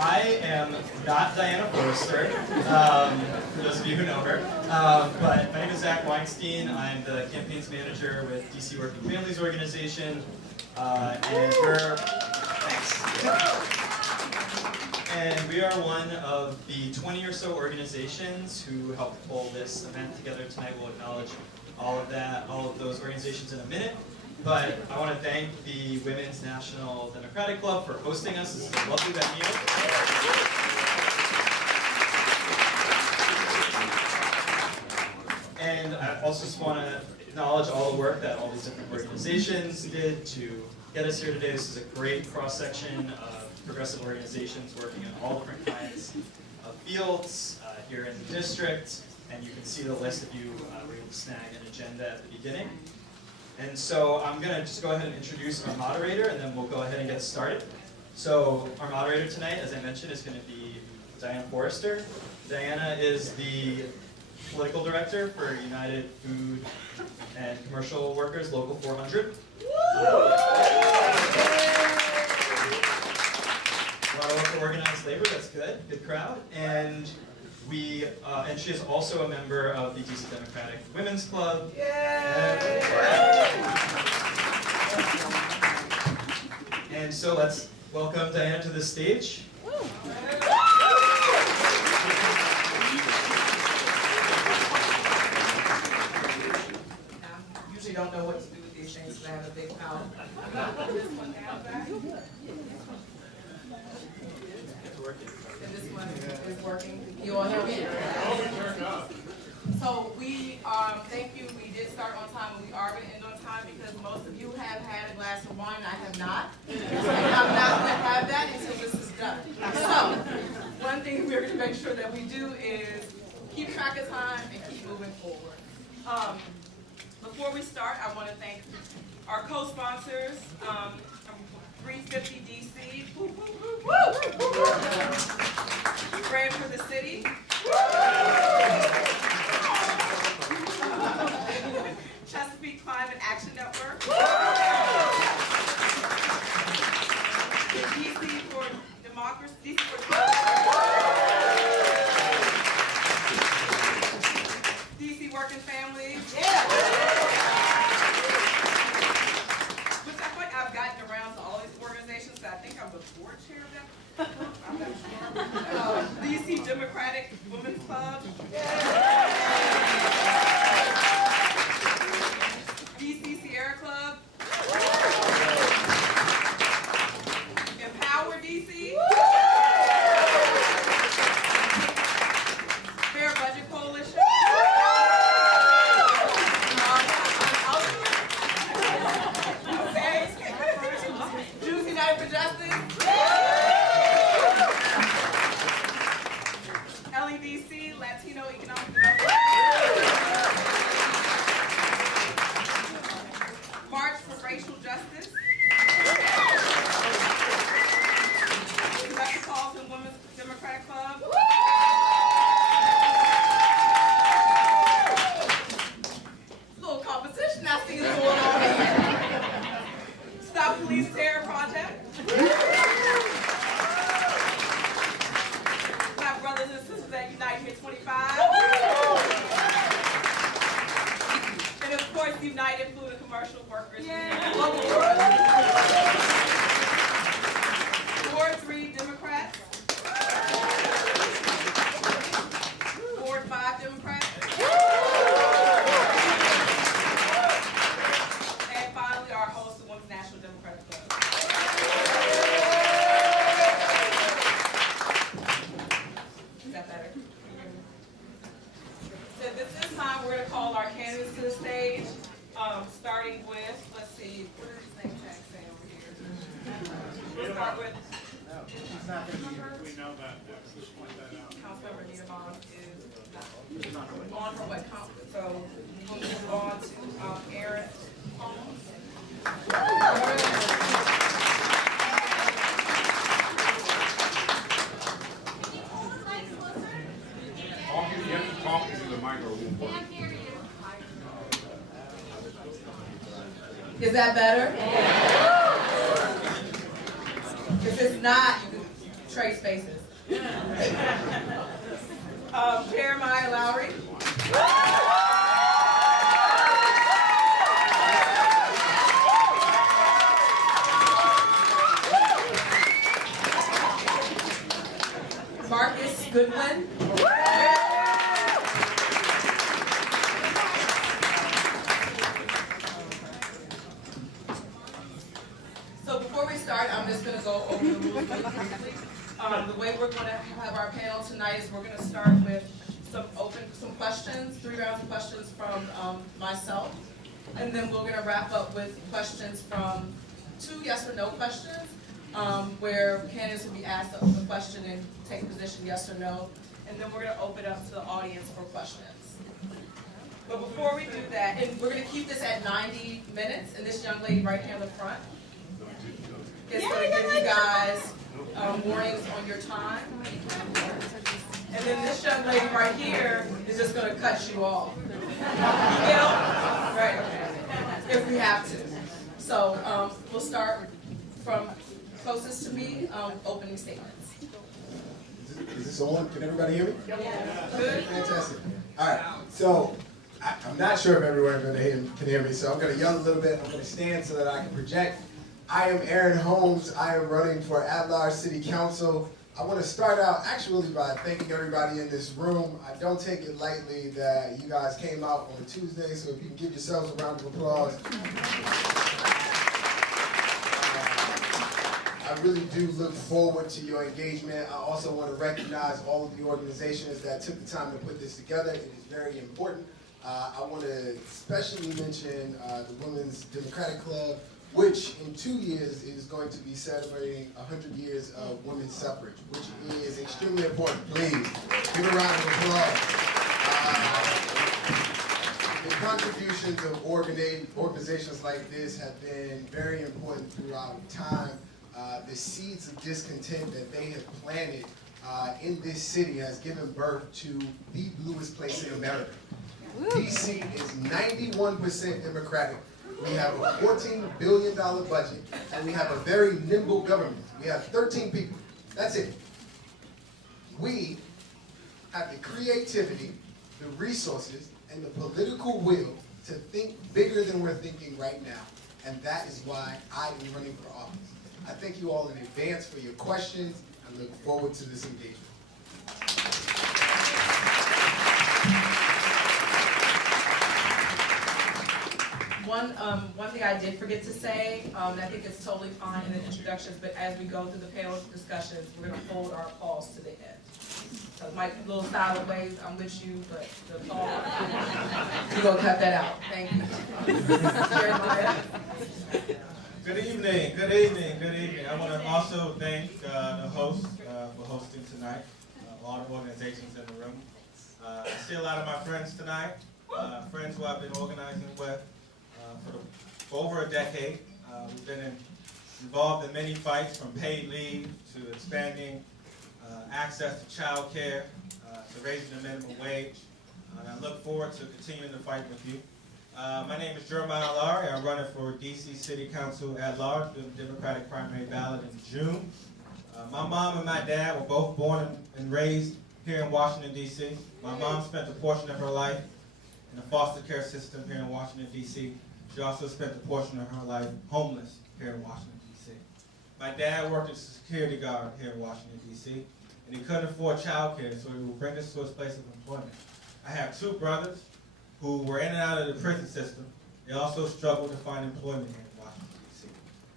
I am not Diana Forrester, for those of you who know her, but my name is Zach Weinstein. I'm the campaigns manager with DC Working Families Organization, and we are one of the 20 or so organizations who helped pull this event together tonight. We'll acknowledge all of those organizations in a minute. But I want to thank the Women's National Democratic Club for hosting us. This is a lovely venue. And I also just want to acknowledge all the work that all these different organizations did to get us here today. This is a great cross-section of progressive organizations working in all different kinds of fields here in the district. And you can see the list if you were able to snag an agenda at the beginning. And so I'm going to just go ahead and introduce our moderator, and then we'll go ahead and get started. So our moderator tonight, as I mentioned, is going to be Diana Forrester. Diana is the political director for United Food and Commercial Workers Local 400. A lot of local organized labor, that's good crowd. And she is also a member of the DC Democratic Women's Club. And so let's welcome Diana to the stage. I usually don't know what to do with these things because I have a big mouth. And this one is working. You all hear me? So we thank you. We did start on time, and we are going to end on time because most of you have had a glass of wine. I have not. And I'm not going to have that until this is done. So one thing we're going to make sure that we do is keep track of time and keep moving forward. Before we start, I want to thank our co-sponsors, 350 DC, Brand for the City, Chesapeake Climate Action Network, DC for Democracy, DC Working Families, which I feel like I've gotten around to all these organizations, so I think I'm the board chair of that. I'm not sure. DC Democratic Women's Club. DC Sierra Club. Empower DC. Fair Budget Coalition. Okay. Jews United for Justice. LEDC, Latino Economic Development. March for Racial Justice. Metropolitan Women's Democratic Club. Little competition I see is going on here. Stop Police Terror Project. My brothers and sisters at Unite Here 25. And of course, United Food and Commercial Workers. Ward 3 Democrats. Ward 5 Democrats. And finally, our host, the Women's National Democratic Club. Is that better? So at this time, we're going to call our candidates to the stage, starting with, let's see, what does his name tag say over here? We'll start with. She's not going to be here. We know that. Just point that out. Councilmember Nita Bond is on her way. So we'll move on to Aaron Holmes. You have to talk into the microphone. Is that better? If it's not, you can trade spaces. Jeremiah Lowery. Marcus Goodwin. So before we start, I'm just going to go over the rules really briefly. The way we're going to have our panel tonight is we're going to start with some questions, 3 rounds of questions from myself, and then we're going to wrap up with questions from 2 yes or no questions, where candidates will be asked a question and take position yes or no, and then we're going to open up to the audience for questions. But before we do that, and we're going to keep this at 90 minutes, and this young lady right here in the front is going to give you guys warnings on your time. And then this young lady right here is just going to cut you off. Right, okay. If we have to. So we'll start from closest to me, opening statements. Is this on? Can everybody hear me? Good. Fantastic. All right. So I'm not sure if everyone can hear me, so I'm going to yell a little bit. I'm going to stand so that I can project. I am Aaron Holmes. I am running for at-large City Council. I want to start out actually by thanking everybody in this room. I don't take it lightly that you guys came out on a Tuesday, so if you can give yourselves a round of applause. I really do look forward to your engagement. I also want to recognize all of the organizations that took the time to put this together. It is very important. I want to especially mention the Women's Democratic Club, which in 2 years is going to be celebrating 100 years of women's suffrage, which is extremely important. Please, give a round of applause. The contributions of organizations like this have been very important throughout time. The seeds of discontent that they have planted in this city has given birth to the bluest place in America. DC is 91% Democratic. We have a $14 billion budget, and we have a very nimble government. We have 13 people. That's it. We have the creativity, the resources, and the political will to think bigger than we're thinking right now. And that is why I am running for office. I thank you all in advance for your questions. I look forward to this engagement. One thing I did forget to say, and I think it's totally fine in the introductions, but as we go through the panel discussions, we're going to hold our applause to the end. So it might be a little sideways, I'm with you, but the applause, we're going to cut that out. Thank you. Jeremiah. Good evening, good evening, good evening. I want to also thank the host for hosting tonight, all the organizations in the room. I see a lot of my friends tonight, friends who I've been organizing with for over a decade. We've been involved in many fights, from paid leave to expanding access to child care, to raising the minimum wage. And I look forward to continuing the fight with you. My name is Jeremiah Lowery. I'm running for DC City Council at large, the Democratic primary ballot in June. My mom and my dad were both born and raised here in Washington, D.C. My mom spent a portion of her life in the foster care system here in Washington, D.C. She also spent a portion of her life homeless here in Washington, D.C. My dad worked as a security guard here in Washington, D.C., and he couldn't afford child care, so he would bring us to his place of employment. I have 2 brothers who were in and out of the prison system. They also struggled to find employment here in Washington, D.C.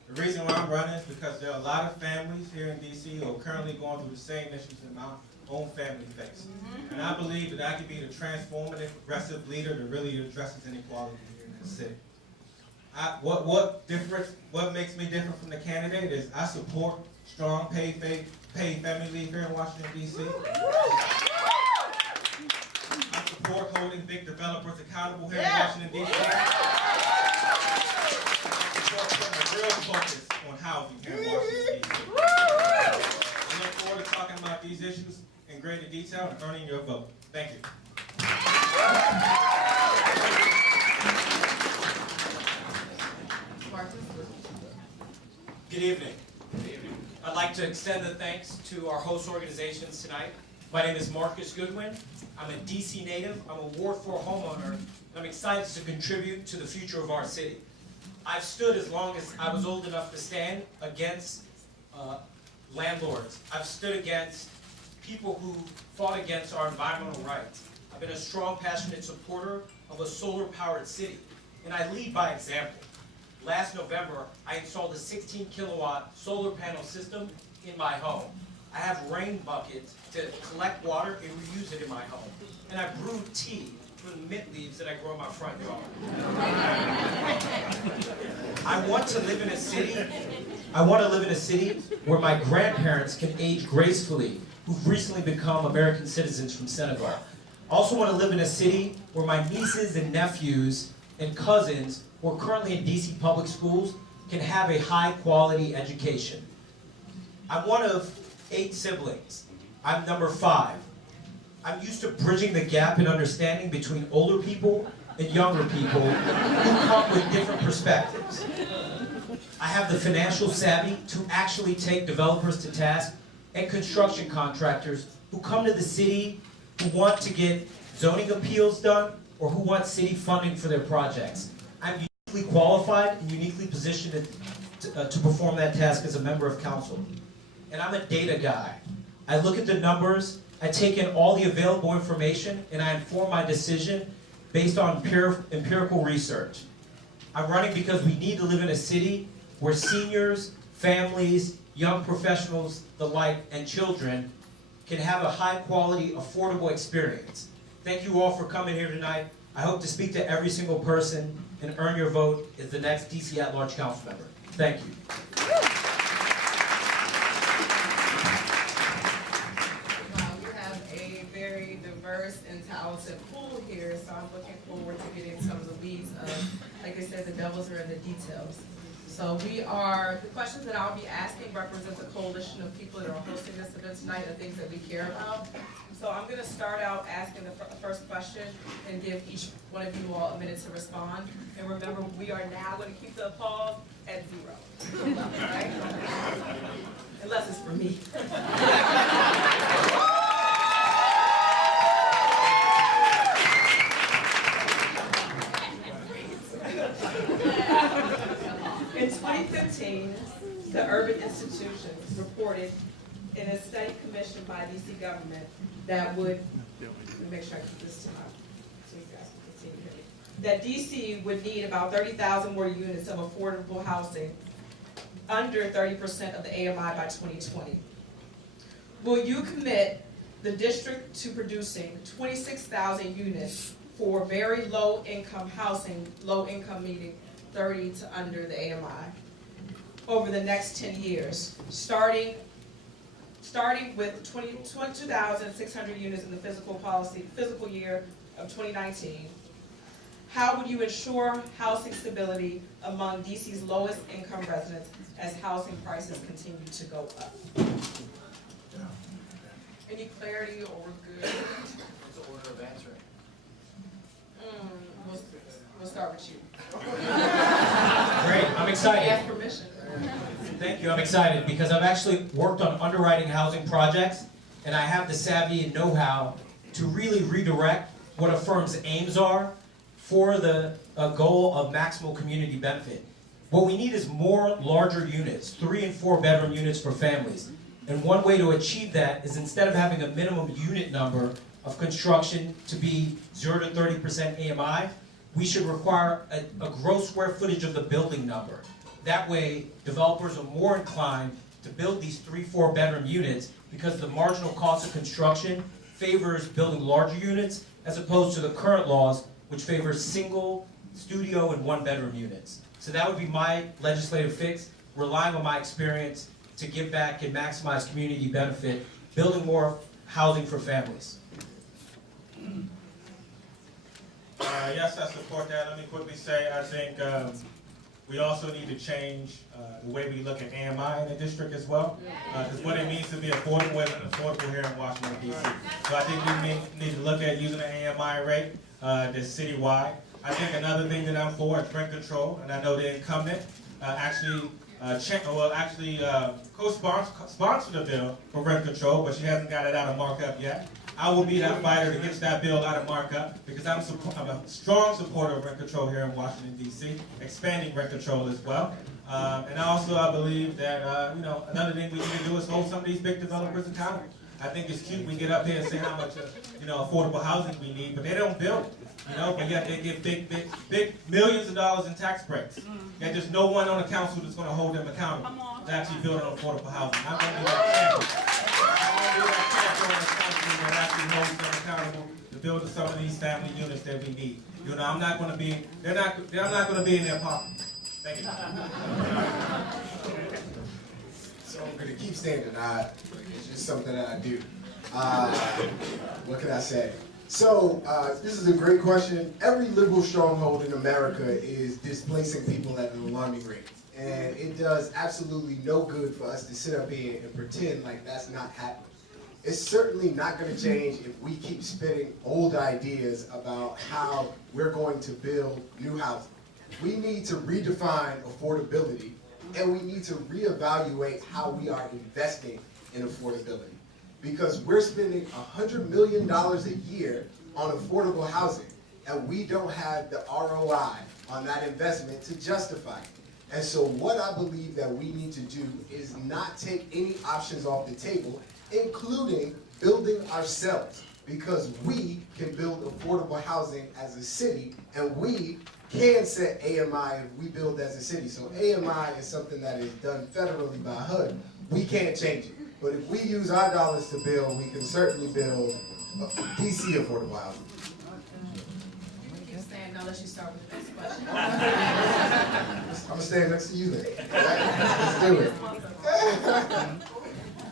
The reason why I'm running is because there are a lot of families here in D.C. who are currently going through the same issues that my own family face. And I believe that I can be the transformative, progressive leader that really addresses inequality here in this city. What makes me different from the candidate is I support strong paid family leave here in Washington, D.C. I support holding big developers accountable here in Washington, D.C. I support putting a real focus on housing here in Washington, D.C. I look forward to talking about these issues in greater detail and earning your vote. Thank you. Marcus. Good evening. I'd like like to extend the thanks to our host organizations tonight. My name is Marcus Goodwin. I'm a DC native. I'm a Ward 4 homeowner, and I'm excited to contribute to the future of our city. I've stood as long as I was old enough to stand against landlords. I've stood against people who fought against our environmental rights. I've been a strong, passionate supporter of a solar-powered city, and I lead by example. Last November, I installed a 16-kilowatt solar panel system in my home. I have rain buckets to collect water and reuse it in my home. And I brew tea from the mint leaves that I grow in my front yard. I want to live in a city where my grandparents can age gracefully, who've recently become American citizens from Senegal. I also want to live in a city where my nieces and nephews and cousins who are currently in DC public schools can have a high-quality education. I'm one of 8 siblings. I'm number 5. I'm used to bridging the gap in understanding between older people and younger people who come with different perspectives. I have the financial savvy to actually take developers to task and construction contractors who come to the city who want to get zoning appeals done or who want city funding for their projects. I'm uniquely qualified and uniquely positioned to perform that task as a member of council. And I'm a data guy. I look at the numbers, I take in all the available information, and I inform my decision based on empirical research. I'm running because we need to live in a city where seniors, families, young professionals, the like, and children can have a high-quality, affordable experience. Thank you all for coming here tonight. I hope to speak to every single person and earn your vote as the next DC at-large council member. Thank you. We have a very diverse and talented pool here, so I'm looking forward to getting some of the weeds of, like I said, the devils are in the details. So the questions that I'll be asking represent the coalition of people that are hosting this event tonight and things that we care about. So I'm going to start out asking the first question and give each one of you all a minute to respond. And remember, we are now going to keep the applause at 0. Right? Unless it's for me. In 2015, the Urban Institutions reported in a study commissioned by DC government that would, let me make sure I keep this to my, so you guys can continue to hear me, that DC would need about 30,000 more units of affordable housing, under 30% of the AMI by 2020. Will you commit the district to producing 26,000 units for very low income housing, low income meaning 30 to under the AMI, over the next 10 years, starting with 22,600 units in the fiscal year of 2019. How would you ensure housing stability among DC's lowest income residents as housing prices continue to go up? Any clarity or we're good? What's the order of answering? We'll start with you. Great, I'm excited. Ask permission. Thank you, I'm excited because I've actually worked on underwriting housing projects and I have the savvy and know-how to really redirect what a firm's aims are for the goal of maximal community benefit. What we need is more larger units, 3 and 4 bedroom units for families. And one way to achieve that is instead of having a minimum unit number of construction to be 0 to 30% AMI, we should require a gross square footage of the building number. That way, developers are more inclined to build these 3, 4 bedroom units because the marginal cost of construction favors building larger units as opposed to the current laws which favor single, studio, and 1 bedroom units. So that would be my legislative fix, relying on my experience to give back and maximize community benefit, building more housing for families. Yes, I support that. Let me quickly say, I think we also need to change the way we look at AMI in the district as well. Because what it means to be affordable isn't affordable here in Washington, D.C. So I think we need to look at using an AMI rate that's citywide. I think another thing that I'm for is rent control, and I know the incumbent actually co-sponsored a bill for rent control, but she hasn't got it out of markup yet. I will be that fighter to get that bill out of markup because I'm a strong supporter of rent control here in Washington, D.C., expanding rent control as well. And also I believe that, another thing we need to do is hold some of these big developers accountable. I think it's cute we get up here and say how much, affordable housing we need, but they don't build it. But yet they get big millions of dollars in tax breaks. Yet there's no one on the council that's going to hold them accountable to actually build an affordable housing. I'm going to be that champion. That actually holds them accountable to build some of these family units that we need. I'm not going to be. I'm not going to be in their pockets. Thank you. So I'm going to keep standing. It's just something that I do. What can I say? So this is a great question. Every liberal stronghold in America is displacing people at an alarming rate. And it does absolutely no good for us to sit up here and pretend like that's not happening. It's certainly not going to change if we keep spitting old ideas about how we're going to build new housing. We need to redefine affordability, and we need to reevaluate how we are investing in affordability. Because we're spending $100 million a year on affordable housing, and we don't have the ROI on that investment to justify it. And so what I believe that we need to do is not take any options off the table, including building ourselves, because we can build affordable housing as a city, and we can set AMI if we build as a city. So AMI is something that is done federally by HUD. We can't change it. But if we use our dollars to build, we can certainly build DC affordable housing. You can keep standing unless you start with the next question. I'm gonna stand next to you then. Let's do it.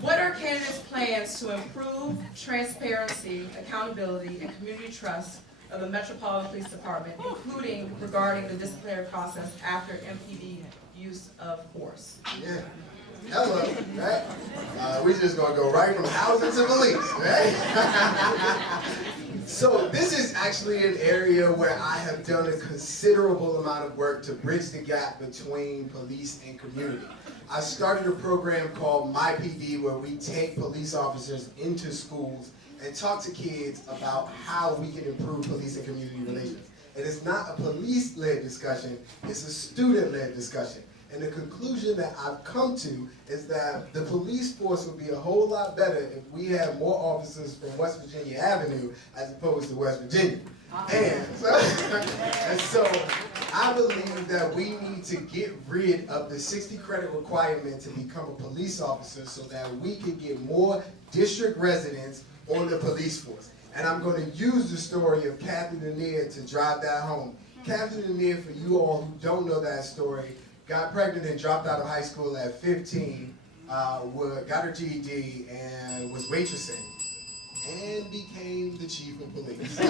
What are candidates' plans to improve transparency, accountability, and community trust of the Metropolitan Police Department, including regarding the disciplinary process after MPD use of force? Yeah. Hello, right? We're just gonna go right from housing to police, right? So this is actually an area where I have done a considerable amount of work to bridge the gap between police and community. I started a program called My PD where we take police officers into schools and talk to kids about how we can improve police and community relations. And it's not a police-led discussion, it's a student-led discussion. And the conclusion that I've come to is that the police force would be a whole lot better if we had more officers from West Virginia Avenue as opposed to West Virginia. And so I believe that we need to get rid of the 60 credit requirement to become a police officer so that we can get more district residents on the police force. And I'm going to use the story of Kathy Lanier to drive that home. Kathy Lanier, for you all who don't know that story, got pregnant and dropped out of high school at 15, got her GED and was waitressing, and became the chief of police. I'm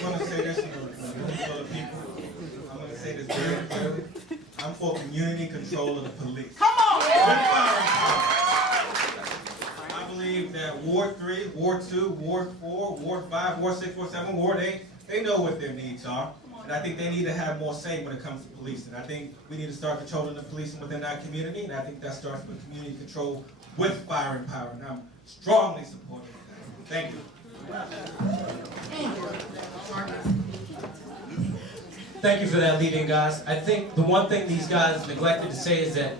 going to say this to the people. I'm going to say this very clearly. I'm for community control of the police. Come on! I believe that Ward 3, Ward 2, Ward 4, Ward 5, Ward 6, Ward 7, Ward 8, they know what their needs are. And I think they need to have more say when it comes to police. And I think we need to start controlling the police within our community. And I think that starts with community control with fire and power. And I'm strongly supportive of that. Thank you. Thank you for that lead-in, guys. I think the one thing these guys neglected to say is that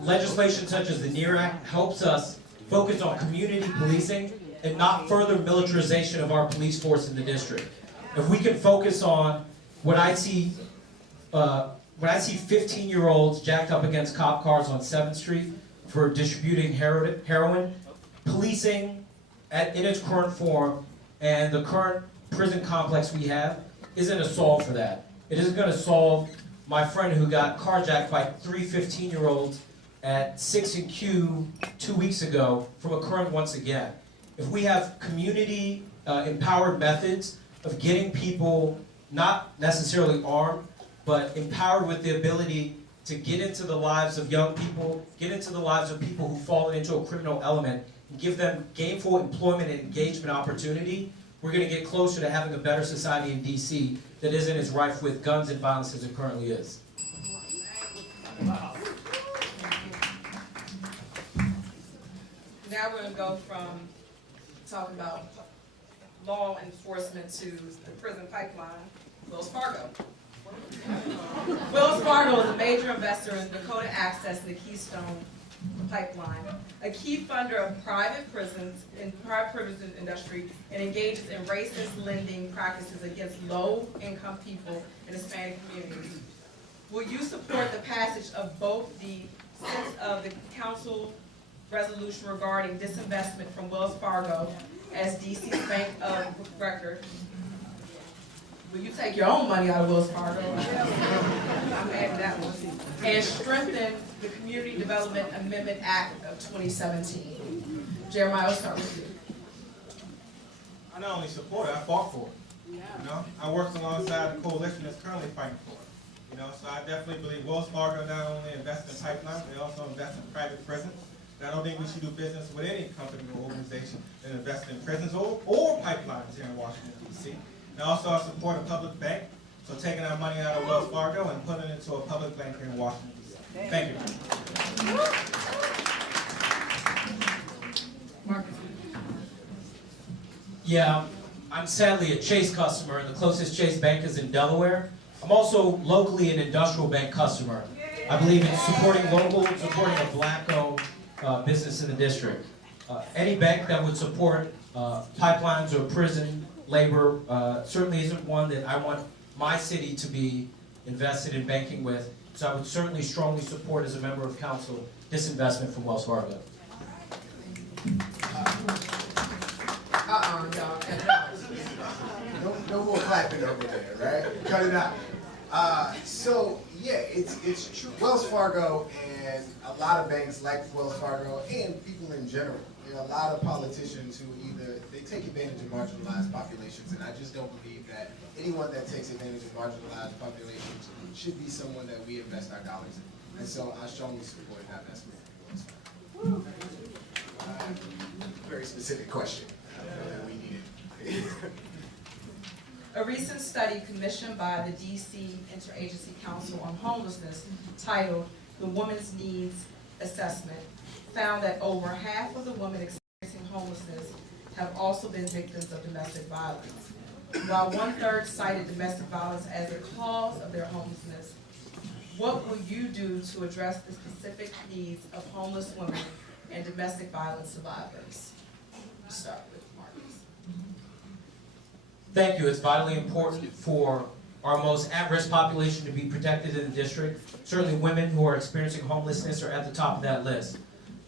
legislation such as the NEAR Act helps us focus on community policing and not further militarization of our police force in the district. If we can focus on what I see 15-year-olds jacked up against cop cars on 7th Street for distributing heroin, policing in its current form and the current prison complex we have isn't a solve for that. It isn't going to solve my friend who got carjacked by 3 15-year-olds at 6 and Q 2 weeks ago from occurring once again. If we have community empowered methods of getting people not necessarily armed, but empowered with the ability to get into the lives of young people, get into the lives of people who've fallen into a criminal element, and give them gainful employment and engagement opportunity, we're going to get closer to having a better society in D.C. that isn't as rife with guns and violence as it currently is. Now we're going to go from talking about law enforcement to the prison pipeline, Wells Fargo. Wells Fargo is a major investor in Dakota Access and the Keystone Pipeline, a key funder of private prisons in private prison industry, and engages in racist lending practices against low-income people in Hispanic communities. Will you support the passage of both the council resolution regarding disinvestment from Wells Fargo as DC's bank of record? Will you take your own money out of Wells Fargo? I'm adding that one too. And strengthen the Community Development Amendment Act of 2017. Jeremiah, I'll start with you. I not only support it, I fought for it. You know, I worked alongside the coalition that's currently fighting for it. You know, so I definitely believe Wells Fargo not only invests in pipelines, they also invest in private prisons. And I don't think we should do business with any company or organization that invests in prisons or pipelines here in Washington, D.C. And also I support a public bank, so taking our money out of Wells Fargo and putting it into a public bank here in Washington, D.C. Thank you. Marcus. Yeah, I'm sadly a Chase customer, and the closest Chase bank is in Delaware. I'm also locally an industrial bank customer. I believe in supporting local, supporting a black-owned business in the district. Any bank that would support pipelines or prison labor certainly isn't one that I want my city to be invested in banking with. So I would certainly strongly support, as a member of council, disinvestment from Wells Fargo. Y'all. No more clapping over there, right? Cut it out. So yeah, it's true. Wells Fargo and a lot of banks like Wells Fargo and people in general. There are a lot of politicians who either they take advantage of marginalized populations, and I just don't believe that anyone that takes advantage of marginalized populations should be someone that we invest our dollars in. And so I strongly support that investment in Wells Fargo. Very specific question. We needed. A recent study commissioned by the DC Interagency Council on Homelessness, titled The Women's Needs Assessment, found that over half of the women experiencing homelessness have also been victims of domestic violence. While 1/3 cited domestic violence as a cause of their homelessness, what will you do to address the specific needs of homeless women and domestic violence survivors? We'll start with Marcus. Thank you. It's vitally important for our most at-risk population to be protected in the district. Certainly women who are experiencing homelessness are at the top of that list.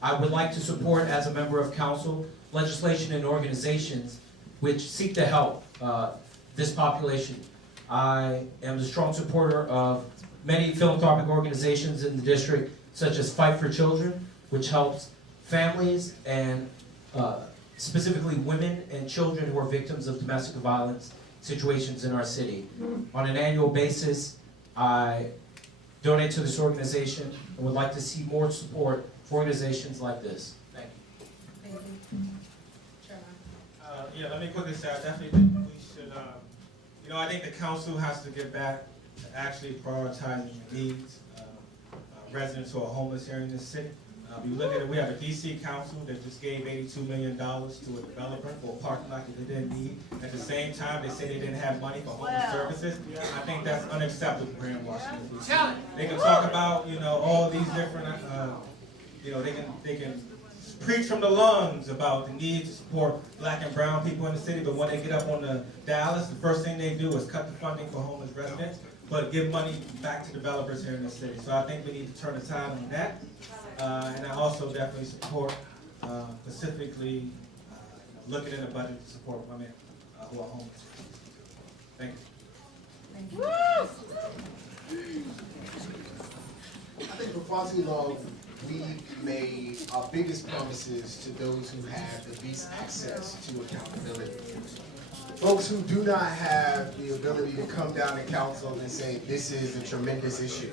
I would like to support, as a member of council, legislation and organizations which seek to help this population. I am a strong supporter of many philanthropic organizations in the district, such as Fight for Children, which helps families and specifically women and children who are victims of domestic violence situations in our city. On an annual basis, I donate to this organization and would like to see more support for organizations like this. Thank you. Thank you. Chairman. Yeah, let me quickly say, I definitely think we should, I think the council has to get back to actually prioritizing the needs of residents who are homeless here in this city. You look at it, we have a DC council that just gave $82 million to a developer for a parking lot that they didn't need. At the same time, they say they didn't have money for homeless services. I think that's unacceptable here in Washington, D.C. They can talk about, all these different, they can preach from the lungs about the need to support black and brown people in the city, but when they get up on the Dallas, the first thing they do is cut the funding for homeless residents, but give money back to developers here in the city. So I think we need to turn the tide on that. And I also definitely support, specifically, looking in the budget to support women who are homeless. Thank you. Thank you. I think for far too long, we made our biggest promises to those who have the least access to accountability. Folks who do not have the ability to come down to council and say, this is a tremendous issue.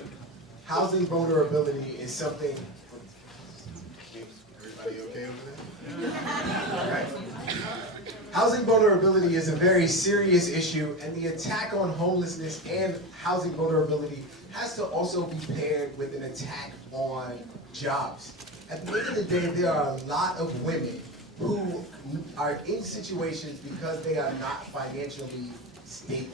housing vulnerability is something. Everybody okay over there? All right. Housing vulnerability is a very serious issue, and the attack on homelessness and housing vulnerability has to also be paired with an attack on jobs. At the end of the day, there are a lot of women who are in situations because they are not financially stable.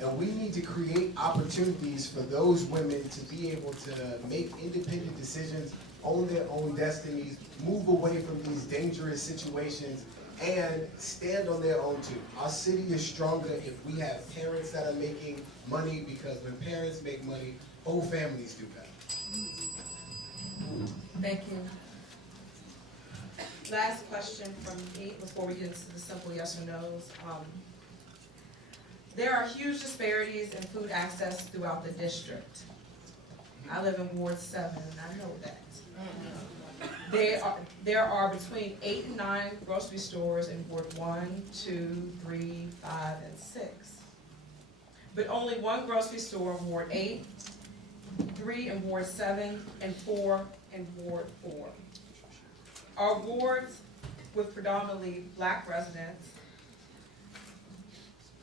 And we need to create opportunities for those women to be able to make independent decisions, own their own destinies, move away from these dangerous situations, and stand on their own too. Our city is stronger if we have parents that are making money, because when parents make money, whole families do better. Thank you. Last question from me before we get into the simple yes or no's. There are huge disparities in food access throughout the district. I live in Ward 7, and I know that. There are between 8 and 9 grocery stores in Ward 1, 2, 3, 5, and 6. But only 1 grocery store in Ward 8, 3 in Ward 7, and 4 in Ward 4. Our wards with predominantly Black residents,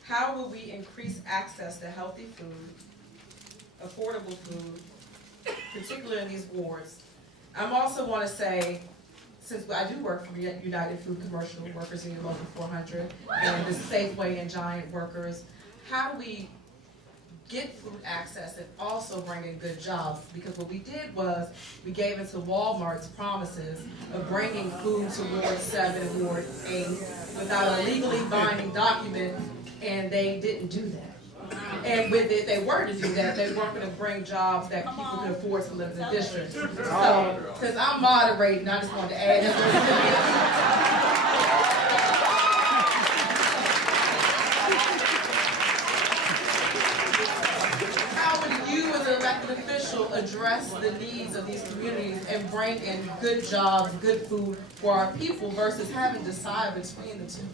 how will we increase access to healthy food, affordable food, particularly in these wards? I also want to say, since I do work for United Food Commercial Workers in Local 400 and the Safeway and Giant workers, how do we get food access and also bring in good jobs? Because what we did was we gave into Walmart's promises of bringing food to Ward 7 and Ward 8 without a legally binding document, and they didn't do that. And if they were to do that, they weren't going to bring jobs that people could afford to live in the district. So, because I'm moderating, I just wanted to add that. How would you, as an elected official, address the needs of these communities and bring in good jobs, good food for our people versus having to decide between the two?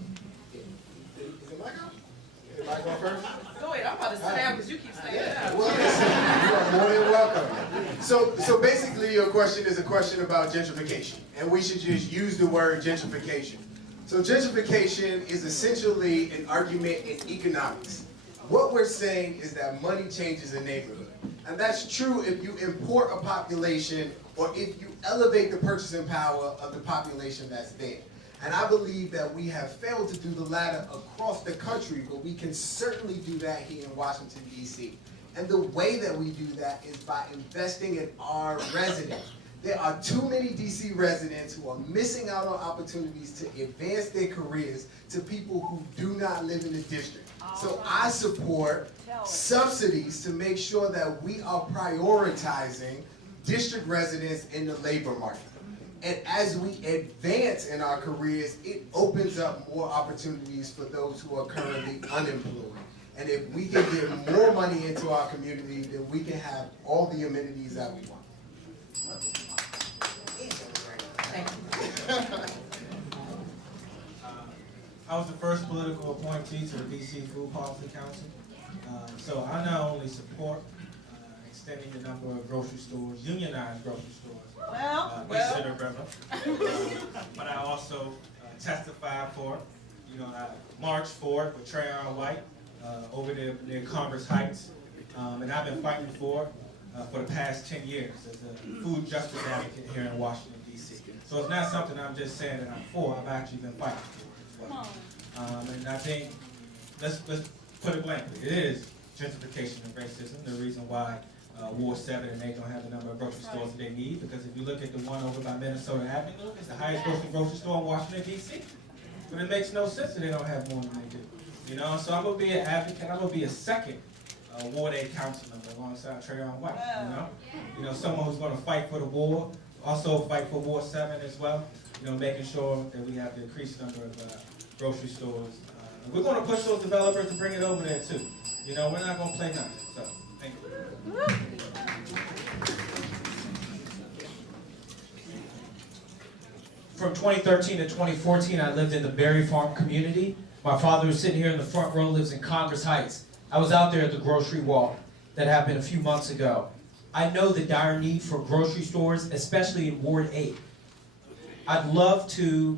Am I going first? Go ahead, I'm about to sit down because you keep saying that. Well, listen, you are more than welcome. So basically your question is a question about gentrification, and we should just use the word gentrification. So gentrification is essentially an argument in economics. What we're saying is that money changes a neighborhood. And that's true if you import a population or if you elevate the purchasing power of the population that's there. And I believe that we have failed to do the latter across the country, but we can certainly do that here in Washington, D.C. And the way that we do that is by investing in our residents. There are too many D.C. residents who are missing out on opportunities to advance their careers to people who do not live in the district. So I support subsidies to make sure that we are prioritizing district residents in the labor market. And as we advance in our careers, it opens up more opportunities for those who are currently unemployed. And if we can get more money into our community, then we can have all the amenities that we want. Thank you. I was the first political appointee to the DC Food Policy Council. So I not only support extending the number of grocery stores, unionized grocery stores, east of the river, but I also testified for it. You know, I marched for it with Trayon White over there near Congress Heights, and I've been fighting for it for the past 10 years as a food justice advocate here in Washington, D.C. So it's not something I'm just saying that I'm for, I've actually been fighting for it as well. And I think, let's put it blankly, it is gentrification and racism, the reason why Ward 7 and 8 don't have the number of grocery stores that they need, because if you look at the one over by Minnesota Avenue, it's the highest grocery store in Washington, D.C. But it makes no sense that they don't have more than they do. You know, so I'm going to be an advocate, I'm going to be a second Ward 8 council member alongside Trayon White, you know, someone who's going to fight for the ward, also fight for Ward 7 as well, you know, making sure that we have the increased number of grocery stores. We're going to push those developers to bring it over there too. You know, we're not going to play nothing, so thank you. From 2013 to 2014, I lived in the Berry Farm community. My father, who's sitting here in the front row, lives in Congress Heights. I was out there at the grocery walk that happened a few months ago. I know the dire need for grocery stores, especially in Ward 8. I'd love to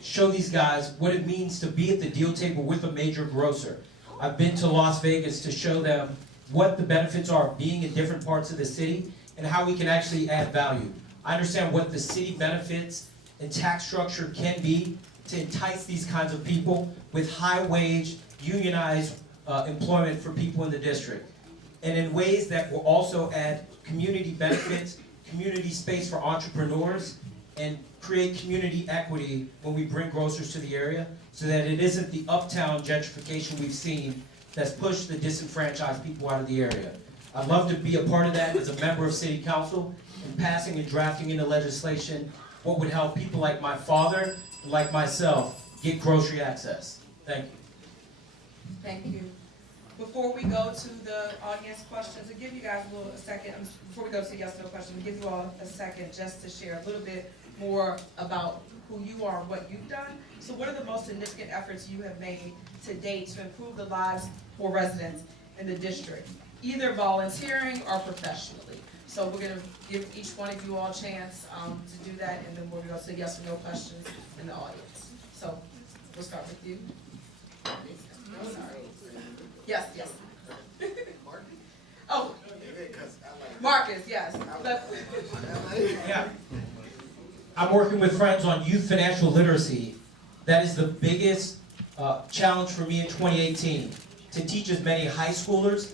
show these guys what it means to be at the deal table with a major grocer. I've been to Las Vegas to show them what the benefits are of being in different parts of the city and how we can actually add value. I understand what the city benefits and tax structure can be to entice these kinds of people with high wage, unionized employment for people in the district. And in ways that will also add community benefits, community space for entrepreneurs, and create community equity when we bring grocers to the area, so that it isn't the uptown gentrification we've seen that's pushed the disenfranchised people out of the area. I'd love to be a part of that as a member of City Council and passing and drafting into legislation what would help people like my father and like myself get grocery access. Thank you. Thank you. Before we go to the audience questions, I'll give you guys a second, before we go to yes, no questions, I'll give you all a second just to share a little bit more about who you are and what you've done. So what are the most significant efforts you have made to date to improve the lives for residents in the district, either volunteering or professionally? So we're gonna give each one of you all a chance to do that, and then we're gonna go to yes or no questions in the audience. So we'll start with you. I'm sorry. Yes, yes. Oh, Marcus, yes. Yeah. I'm working with friends on youth financial literacy. That is the biggest challenge for me in 2018, to teach as many high schoolers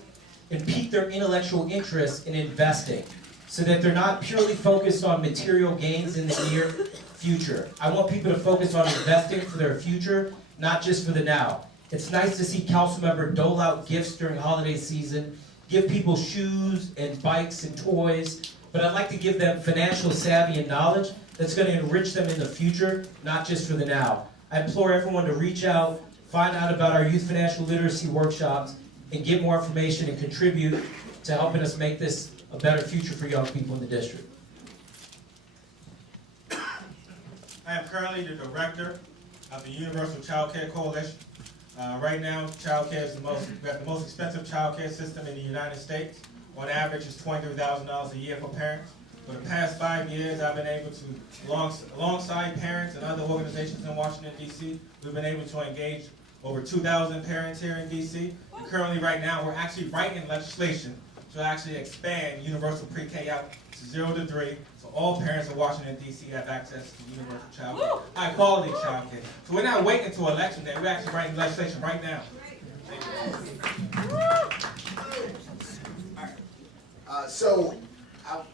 and pique their intellectual interest in investing so that they're not purely focused on material gains in the near future. I want people to focus on investing for their future, not just for the now. It's nice to see council member dole out gifts during holiday season, give people shoes and bikes and toys, but I'd like to give them financial savvy and knowledge that's going to enrich them in the future, not just for the now. I implore everyone to reach out, find out about our youth financial literacy workshops, and get more information and contribute to helping us make this a better future for young people in the district. I am currently the director of the Universal Child Care Coalition. Right now, child care is we have the most expensive child care system in the United States. On average, it's $23,000 a year for parents. For the past 5 years, I've been able to, alongside parents and other organizations in Washington, D.C., we've been able to engage over 2,000 parents here in D.C. And currently, right now, we're actually writing legislation to actually expand universal pre-K out to 0 to 3, so all parents in Washington, D.C. have access to universal child care, high-quality child care. So we're not waiting until election day, we're actually writing legislation right now. So I'll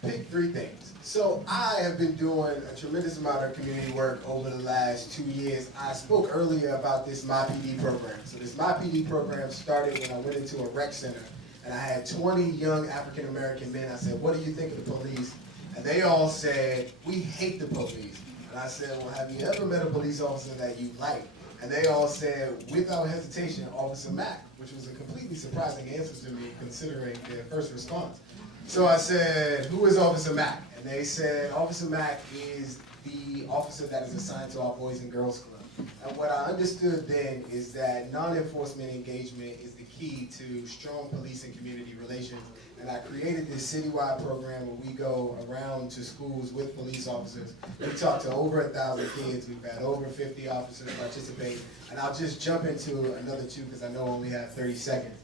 pick 3 things. So I have been doing a tremendous amount of community work over the last 2 years. I spoke earlier about this My PD program. So this My PD program started when I went into a rec center, and I had 20 young African American men. I said, "What do you think of the police?" And they all said, "We hate the police." And I said, "Well, have you ever met a police officer that you like?" And they all said, without hesitation, Officer Mack, which was a completely surprising answer to me considering their first response. So I said, "Who is Officer Mack?" And they said, "Officer Mack is the officer that is assigned to our Boys and Girls Club." And what I understood then is that non-enforcement engagement is the key to strong police and community relations. And I created this citywide program where we go around to schools with police officers. We talk to over 1,000 kids. We've had over 50 officers participate. And I'll just jump into another 2 because I know I only have 30 seconds.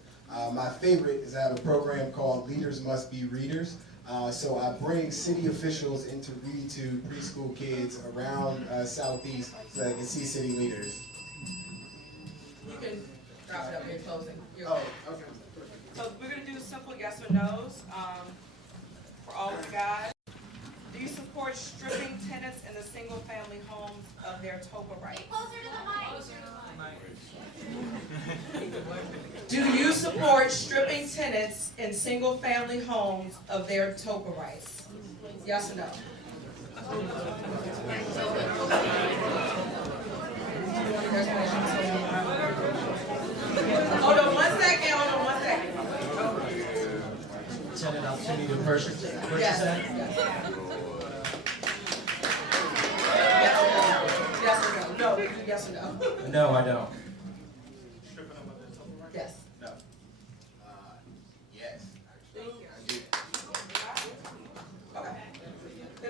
My favorite is I have a program called Leaders Must Be Readers. So I bring city officials in to read to preschool kids around Southeast so they can see city leaders. You can wrap it up in closing. Oh, okay. So we're gonna do simple yes or no's for all of the guys. Do you support stripping tenants in the single-family homes of their TOPA rights? Do you support stripping tenants in single-family homes of their TOPA rights? Yes or no? Hold on 1 second, hold on 1 second. Tenant opportunity to purchase, Yes. that? Yes or no? No, yes or no? No, I don't. Stripping them of their civil rights? Yes. No. Yes, actually. I do.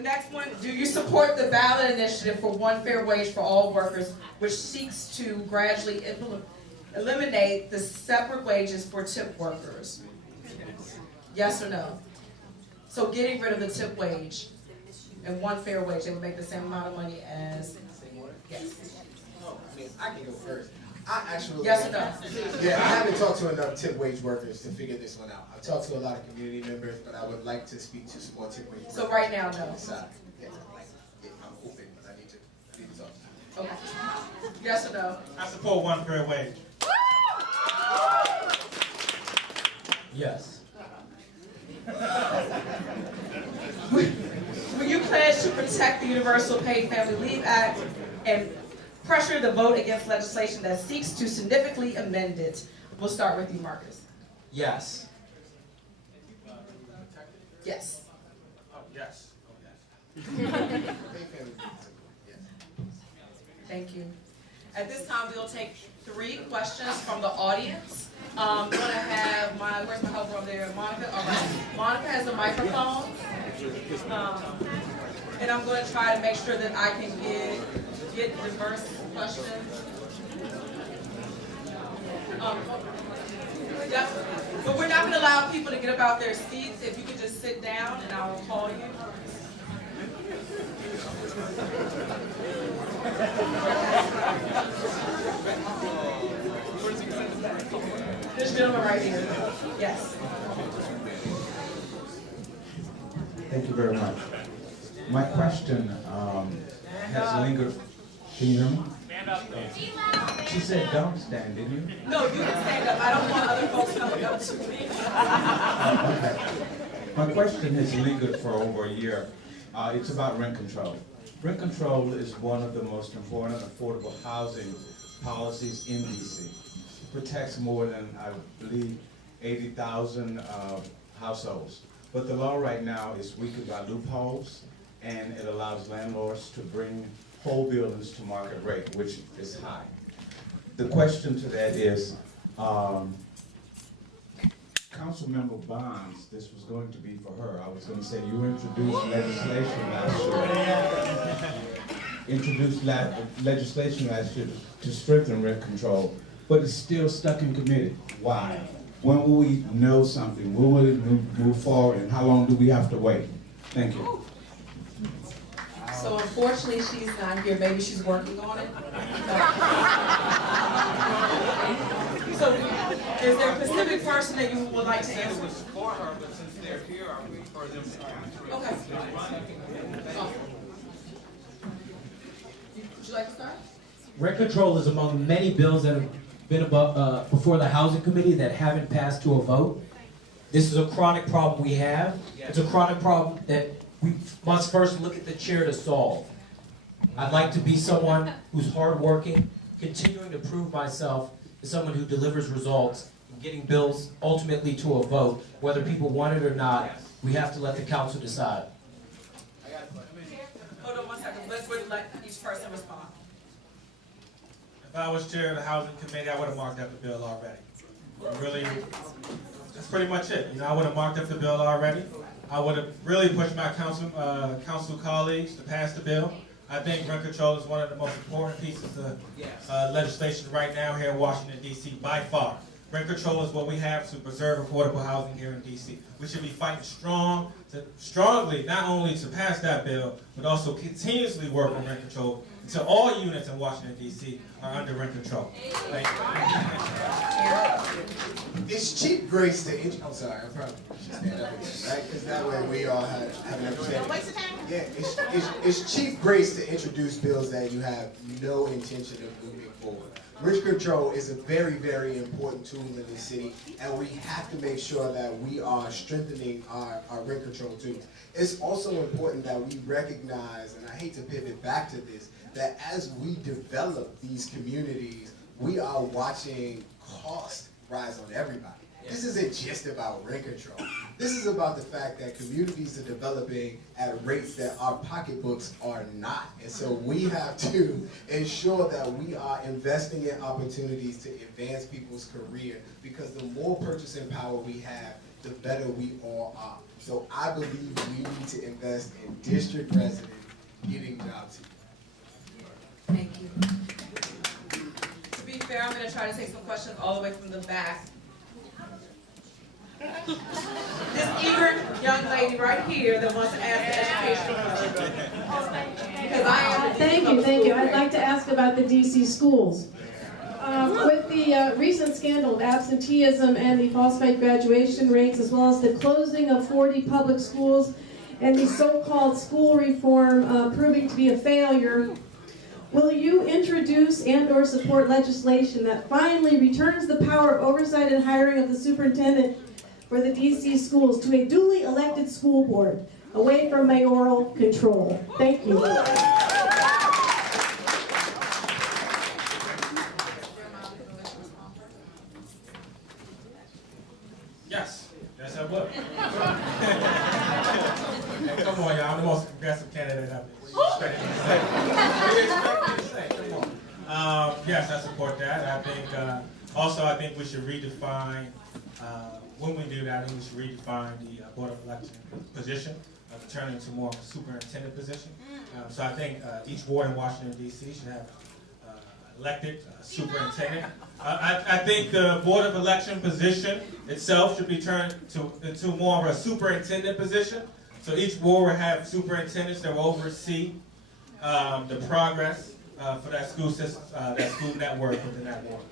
next one, do you support the ballot initiative for one fair wage for all workers, which seeks to gradually eliminate the separate wages for tip workers? Yes or no? So getting rid of the tip wage and one fair wage, they would make the same amount of money as, yes. I can go first. I actually, Yes or no? yeah, I haven't talked to enough tip wage workers to figure this one out. I've talked to a lot of community members, but I would like to speak to some more tip wage workers. So right now, no. on the side. Yeah, I'm open, but I need to talk to you. Okay. Yes or no? I support one fair wage. Yes. Will you pledge to protect the Universal Paid Family Leave Act and pressure the vote against legislation that seeks to significantly amend it? We'll start with you, Marcus. Yes. Yes. Oh, yes. Hey, family. Yes. Thank you. At this time, we'll take 3 questions from the audience. I'm gonna have where's my helper over there? Monica? All right. Monica has the microphone. And I'm gonna try to make sure that I can get diverse questions. Yep. But we're not gonna allow people to get up out their seats. If you could just sit down and I will call you. This gentleman right here. Yes. Thank you very much. My question has lingered. Can you hear me? Stand up. She said don't stand, didn't you? No, you can stand up. I don't want other folks coming up to me. Okay. My question has lingered for over a year. It's about rent control. Rent control is one of the most important affordable housing policies in DC. It protects more than, I believe, 80,000 households. But the law right now is weakened by loopholes, and it allows landlords to bring whole buildings to market rate, which is high. The question to that is, Councilmember Bonds, this was going to be for her. I was going to say you introduced legislation last year to strengthen rent control, but it's still stuck in committee. Why? When will we know something? When will it move forward, and how long do we have to wait? Thank you. So unfortunately, she's not here. Maybe she's working on it. So is there a specific person that you would like to answer? It was for her, but since they're here, I would prefer them to answer. Okay. Would you like to start? Rent control is among many bills that have been before the Housing Committee that haven't passed to a vote. This is a chronic problem we have. It's a chronic problem that we must first look at the chair to solve. I'd like to be someone who's hardworking, continuing to prove myself as someone who delivers results, and getting bills ultimately to a vote. Whether people want it or not, we have to let the council decide. Hold on one second. Let's let each person respond. If I was chair of the housing committee, I would have marked up the bill already. Really, that's pretty much it. You know, I would have marked up the bill already. I would have really pushed my council colleagues to pass the bill. I think rent control is one of the most important pieces of legislation right now here in Washington, D.C. by far. Rent control is what we have to preserve affordable housing here in D.C. We should be fighting strongly, not only to pass that bill, but also continuously work on rent control until all units in Washington, D.C. are under rent control. Thank you. It's cheap grace to I'm sorry, I probably should stand up again, right? Because that way we all have an understanding. Yeah, it's cheap grace to introduce bills that you have no intention of moving forward. Rent control is a very, very important tool in the city, and we have to make sure that we are strengthening our rent control tools. It's also important that we recognize, and I hate to pivot back to this, that as we develop these communities, we are watching cost rise on everybody. This isn't just about rent control. This is about the fact that communities are developing at rates that our pocketbooks are not. And so we have to ensure that we are investing in opportunities to advance people's career, because the more purchasing power we have, the better we all are. So I believe we need to invest in district residents getting jobs here. Thank you. To be fair, I'm gonna try to take some questions all the way from the back. This eager young lady right here that wants to ask the educational question. Because I am the Thank you. I'd like to ask about the DC schools. With the recent scandal of absenteeism and the falsified graduation rates, as well as the closing of 40 public schools and the so-called school reform proving to be a failure, will you introduce and/or support legislation that finally returns the power of oversight and hiring of the superintendent for the DC schools to a duly elected school board, away from mayoral control? Thank you. Yes, I would. Hey, come on, y'all. I'm the most progressive candidate ever. What do you expect me to say? Come on. Yes, I support that. I think we should redefine, when we do that, I think we should redefine the Board of Election position, to turn it into more of a superintendent position. So I think each ward in Washington, D.C. should have elected superintendent. I think the Board of Election position itself should be turned into more of a superintendent position. So each ward will have superintendents that will oversee the progress for that school system, that school network within that ward.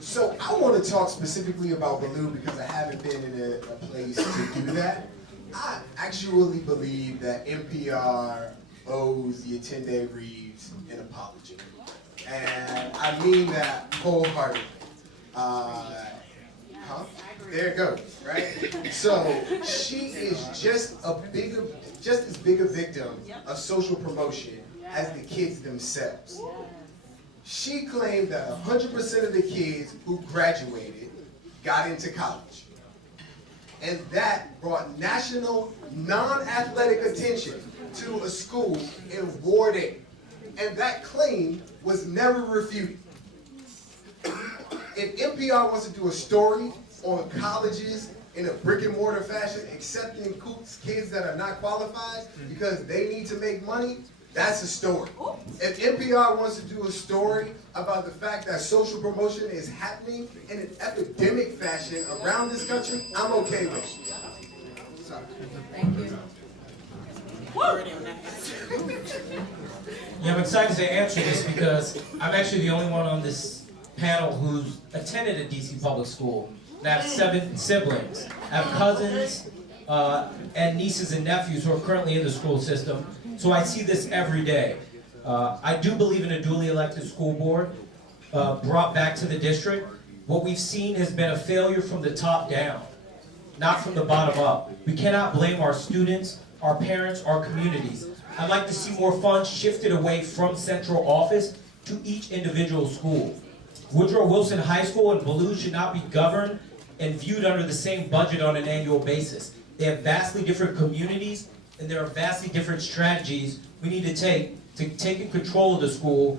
So I want to talk specifically about Baloo because I haven't been in a place to do that. I actually believe that NPR owes the Attendee Reeves an apology. And I mean that wholeheartedly. There it goes, right? So she is just as big a victim of social promotion as the kids themselves. She claimed that 100% of the kids who graduated got into college. And that brought national non-athletic attention to a school in Ward 8. And that claim was never refuted. If NPR wants to do a story on colleges in a brick and mortar fashion, accepting kids that are not qualified because they need to make money, that's a story. If NPR wants to do a story about the fact that social promotion is happening in an epidemic fashion around this country, I'm okay with it. Sorry. Thank you. Yeah, I'm excited to answer this because I'm actually the only one on this panel who's attended a DC public school. And I have 7 siblings. I have cousins and nieces and nephews who are currently in the school system. So I see this every day. I do believe in a duly elected school board brought back to the district. What we've seen has been a failure from the top down, not from the bottom up. We cannot blame our students, our parents, our communities. I'd like to see more funds shifted away from central office to each individual school. Woodrow Wilson High School and Baloo should not be governed and viewed under the same budget on an annual basis. They have vastly different communities, and there are vastly different strategies we need to take in control of the school,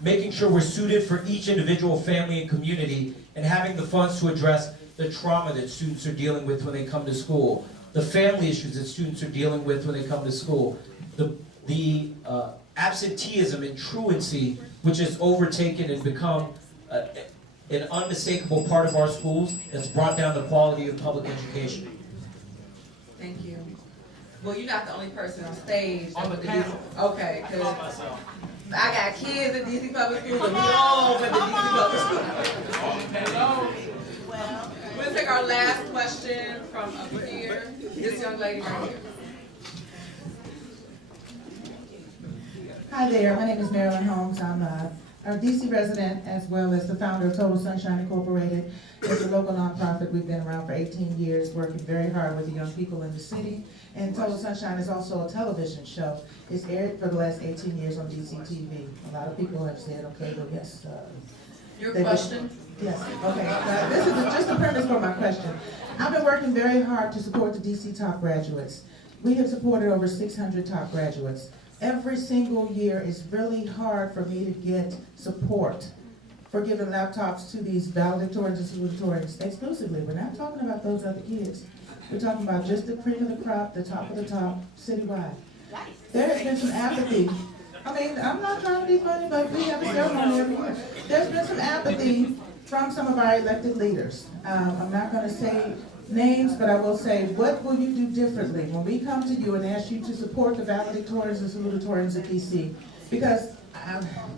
making sure we're suited for each individual family and community, and having the funds to address the trauma that students are dealing with when they come to school, the family issues that students are dealing with when they come to school, the absenteeism and truancy, which has overtaken and become an unmistakable part of our schools that's brought down the quality of public education. Thank you. Well, you're not the only person on stage. On the panel. Okay, I because call myself. I got kids at DC Public Schools, and we all went to DC Public Schools. We're gonna take our last question from up here. This young lady right here. Hi there, my name is Marilyn Holmes. I'm a DC resident as well as the founder of Total Sunshine Incorporated. It's a local nonprofit. We've been around for 18 years, working very hard with the young people in the city. And Total Sunshine is also a television show. It's aired for the last 18 years on DC TV. A lot of people have said, okay, well, yes. Your question? Yes, okay. This is just the premise for my question. I've been working very hard to support the DC top graduates. We have supported over 600 top graduates. Every single year is really hard for me to get support for giving laptops to these valedictorians and salutatorians exclusively. We're not talking about those other kids. We're talking about just the cream of the crop, the top of the top, citywide. There has been some apathy. I mean, I'm not trying to be funny, but we have a ceremony every year. There's been some apathy from some of our elected leaders. I'm not going to say names, but I will say, what will you do differently when we come to you and ask you to support the valedictorians and salutatorians at DC? Because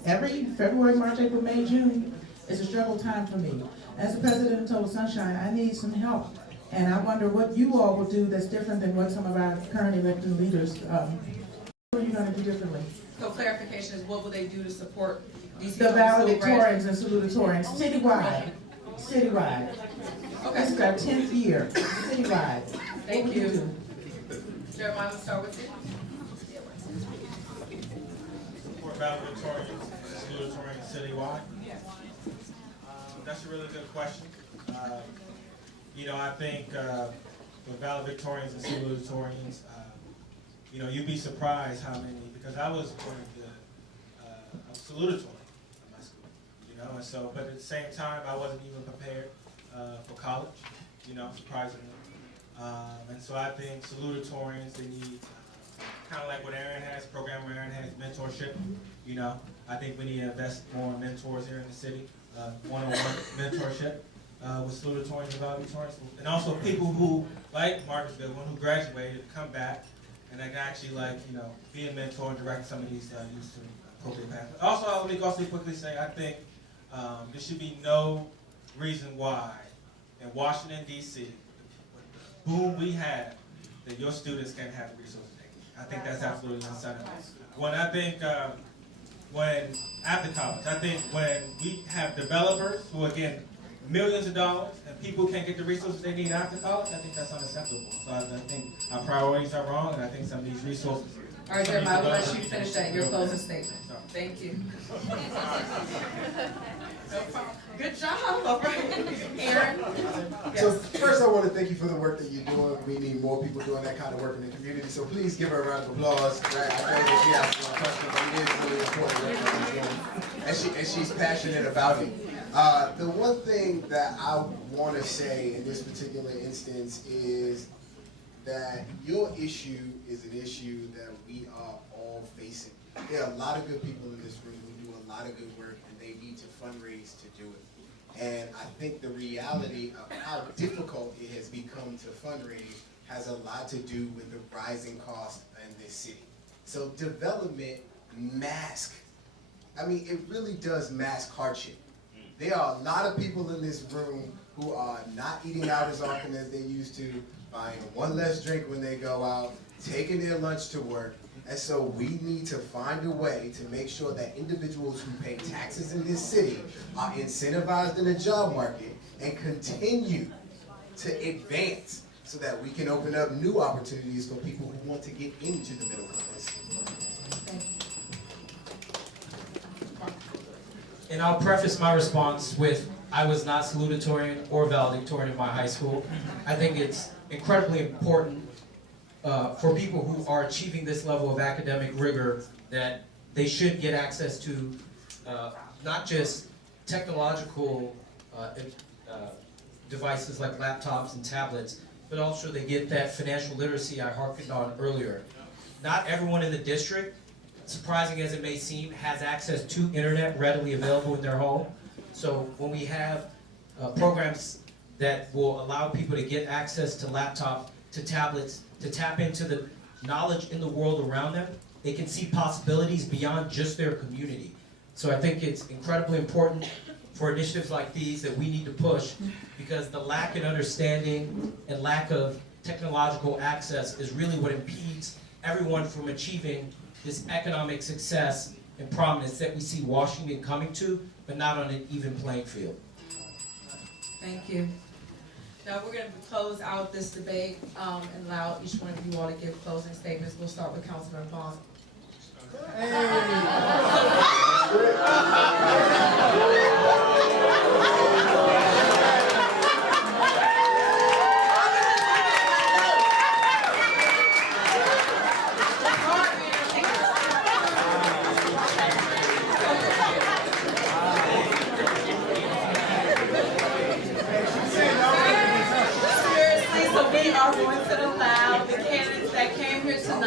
every February, March, April, May, June is a struggle time for me. As the president of Total Sunshine, I need some help. And I wonder what you all will do that's different than what some of our current elected leaders, what are you going to do differently? So clarification is, what will they do to support DC? The valedictorians and salutatorians, citywide, citywide. Okay. This is our 10th year, citywide. Thank What will you. do? Jeremiah, we'll start with you. Support valedictorians, salutatorians citywide. That's a really good question. You know, I think with valedictorians and salutatorians, you know, you'd be surprised how many, because I was going to a salutatory in my school, you know, and so, but at the same time, I wasn't even prepared for college, you know, surprisingly. And so I think salutatorians, they need, kind of like what Aaron has, program where Aaron has mentorship, you know. I think we need to invest more in mentors here in the city, one-on-one mentorship with salutatorians and valedictorians. And also people who, like Marcus Goodwin, who graduated, come back, and I can actually, like, you know, be a mentor and direct some of these youth to appropriate paths. Also, let me also quickly say, I think there should be no reason why in Washington, D.C., with the boom we have, that your students can't have the resources they need. I think that's absolutely unacceptable. When after college, I think when we have developers who, again, millions of dollars, and people can't get the resources they need after college, I think that's unacceptable. So I think our priorities are wrong, and I think some of these resources. All right, Jeremiah, we'll let you finish that in your closing statement. Thank you. No problem. Good job. All right. Aaron? So Yes. first I want to thank you for the work that you're doing. We need more people doing that kind of work in the community. So please give her a round of applause. Right? I know that she asked a question, but it is really important work that she's doing. And she's passionate about it. The one thing that I want to say in this particular instance is that your issue is an issue that we are all facing. There are a lot of good people in this room who do a lot of good work, and they need to fundraise to do it. And I think the reality of how difficult it has become to fundraise has a lot to do with the rising cost in this city. So development it really does mask hardship. There are a lot of people in this room who are not eating out as often as they used to, buying one less drink when they go out, taking their lunch to work. And so we need to find a way to make sure that individuals who pay taxes in this city are incentivized in the job market and continue to advance so that we can open up new opportunities for people who want to get into the middle class. And I'll preface my response with, I was not salutatorian or valedictorian in my high school. I think it's incredibly important for people who are achieving this level of academic rigor that they should get access to not just technological devices like laptops and tablets, but also they get that financial literacy I harkened on earlier. Not everyone in the district, surprising as it may seem, has access to internet readily available in their home. So when we have programs that will allow people to get access to laptops, to tablets, to tap into the knowledge in the world around them, they can see possibilities beyond just their community. So I think it's incredibly important for initiatives like these that we need to push, because the lack in understanding and lack of technological access is really what impedes everyone from achieving this economic success and prominence that we see Washington coming to, but not on an even playing field. Thank you. Now we're going to close out this debate and allow each one of you all to give closing statements. We'll start with Councilman Vaughn.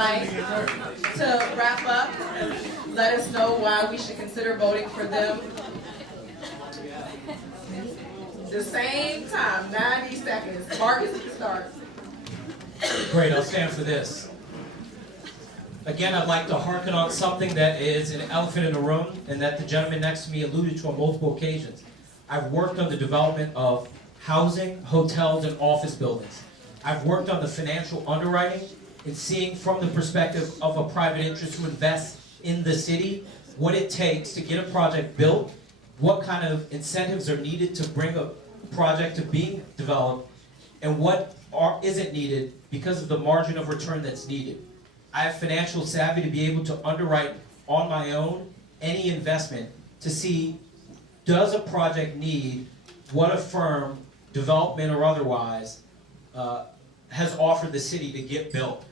tonight to wrap up and let us know why we should consider voting for them. The same time, 90 seconds. Marcus, you can start. Great, I'll stand for this. Again, I'd like to hearken on something that is an elephant in the room and that the gentleman next to me alluded to on multiple occasions. I've worked on the development of housing, hotels, and office buildings. I've worked on the financial underwriting and seeing from the perspective of a private interest who invests in the city what it takes to get a project built, what kind of incentives are needed to bring a project to being developed, and what isn't needed because of the margin of return that's needed. I have financial savvy to be able to underwrite on my own any investment to see, does a project need what a firm, development or otherwise, has offered the city to get built.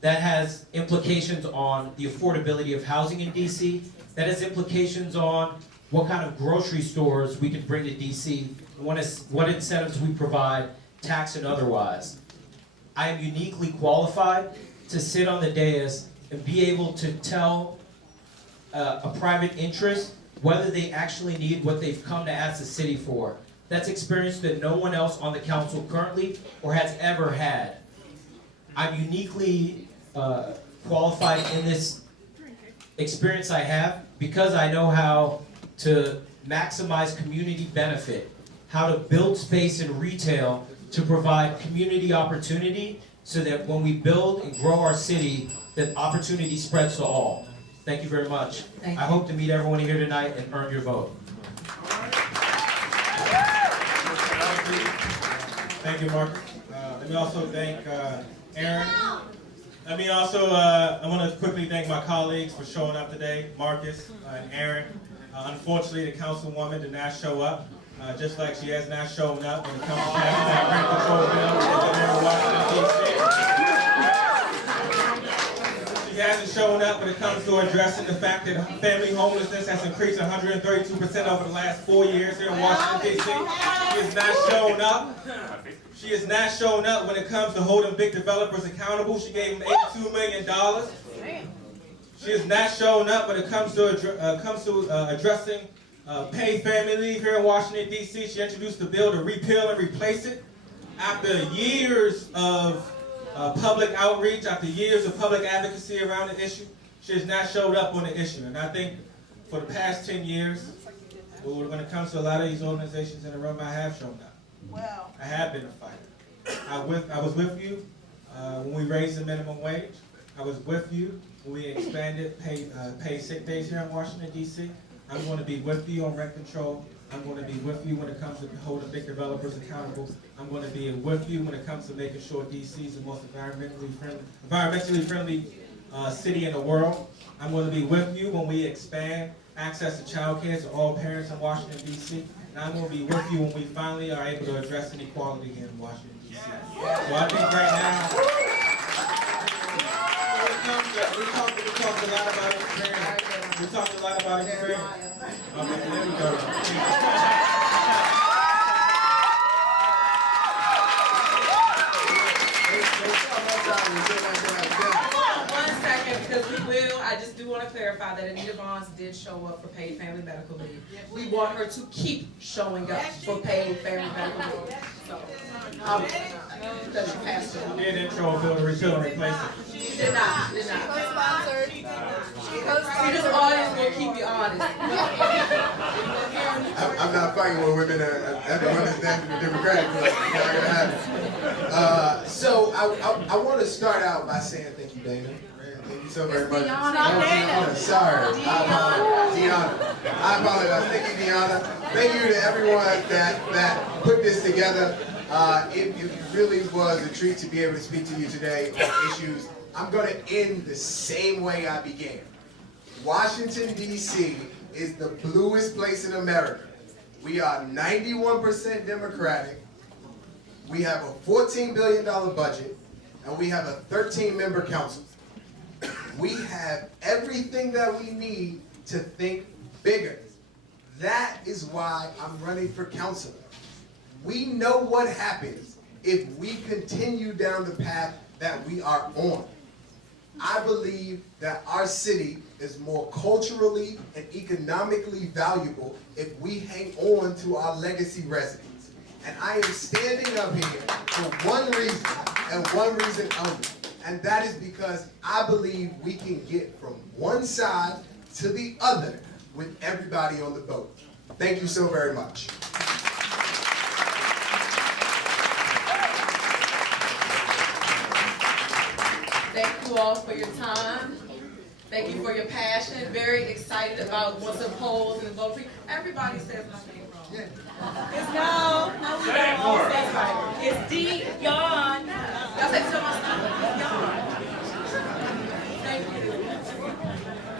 That has implications on the affordability of housing in DC. That has implications on what kind of grocery stores we can bring to DC, what incentives we provide, tax and otherwise. I am uniquely qualified to sit on the dais and be able to tell a private interest whether they actually need what they've come to ask the city for. That's experience that no one else on the council currently or has ever had. I'm uniquely qualified in this experience I have because I know how to maximize community benefit, how to build space in retail to provide community opportunity so that when we build and grow our city, that opportunity spreads to all. Thank you very much. I hope to meet everyone here tonight and earn your vote. Thank you, Marcus. Let me also thank Aaron. Let me also, I want to quickly thank my colleagues for showing up today, Marcus and Aaron. Unfortunately, the councilwoman did not show up, just like she has not shown up when it comes to passing that rent control bill in Washington, D.C. She hasn't shown up when it comes to addressing the fact that family homelessness has increased 132% over the last 4 years here in Washington, D.C. She has not shown up. She has not shown up when it comes to holding big developers accountable. She gave them $82 million. She has not shown up when it comes to addressing paid family leave here in Washington, D.C. She introduced the bill to repeal and replace it. After years of public outreach, after years of public advocacy around the issue, she has not showed up on the issue. And I think for the past 10 years, when it comes to a lot of these organizations in the room, I have shown up. Well, I have been a fighter. I was with you when we raised the minimum wage. I was with you when we expanded paid sick days here in Washington, D.C. I'm going to be with you on rent control. I'm going to be with you when it comes to holding big developers accountable. I'm going to be with you when it comes to making sure D.C. is the most environmentally friendly city in the world. I'm going to be with you when we expand access to child care to all parents in Washington, D.C. And I'm going to be with you when we finally are able to address inequality here in Washington, D.C. So I think right now, we talked a lot about experience. We talked a lot about experience. Okay, there we go. One second, because we will, I just do want to clarify that Anita Bonds did show up for paid family medical leave. We want her to keep showing up for paid family medical leave. So, because she passed it. She did intro a bill to repeal and replace it. She did not. Co-sponsored. See, this audience will keep you honest. I'm not fighting with women at the women's national Democratic Club. It's not gonna happen. So I want to start out by saying thank you, Dana. Thank you so very much. Deanna. Sorry. Deanna. I apologize. Thank you, Deanna. Thank you to everyone that put this together. It really was a treat to be able to speak to you today on issues. I'm going to end the same way I began. Washington, D.C. is the bluest place in America. We are 91% Democratic. We have a $14 billion budget, and we have a 13-member council. We have everything that we need to think bigger. That is why I'm running for council. We know what happens if we continue down the path that we are on. I believe that our city is more culturally and economically valuable if we hang on to our legacy residents. And I am standing up here for one reason, and one reason only. And that is because I believe we can get from one side to the other with everybody on the boat. Thank you so very much. Thank you all for your time. Thank you for your passion. Very excited about what's the polls and the vote free. Everybody says my name wrong. It's no, we don't. That's right. It's Dion. Y'all say so much stuff. Dion. Thank you.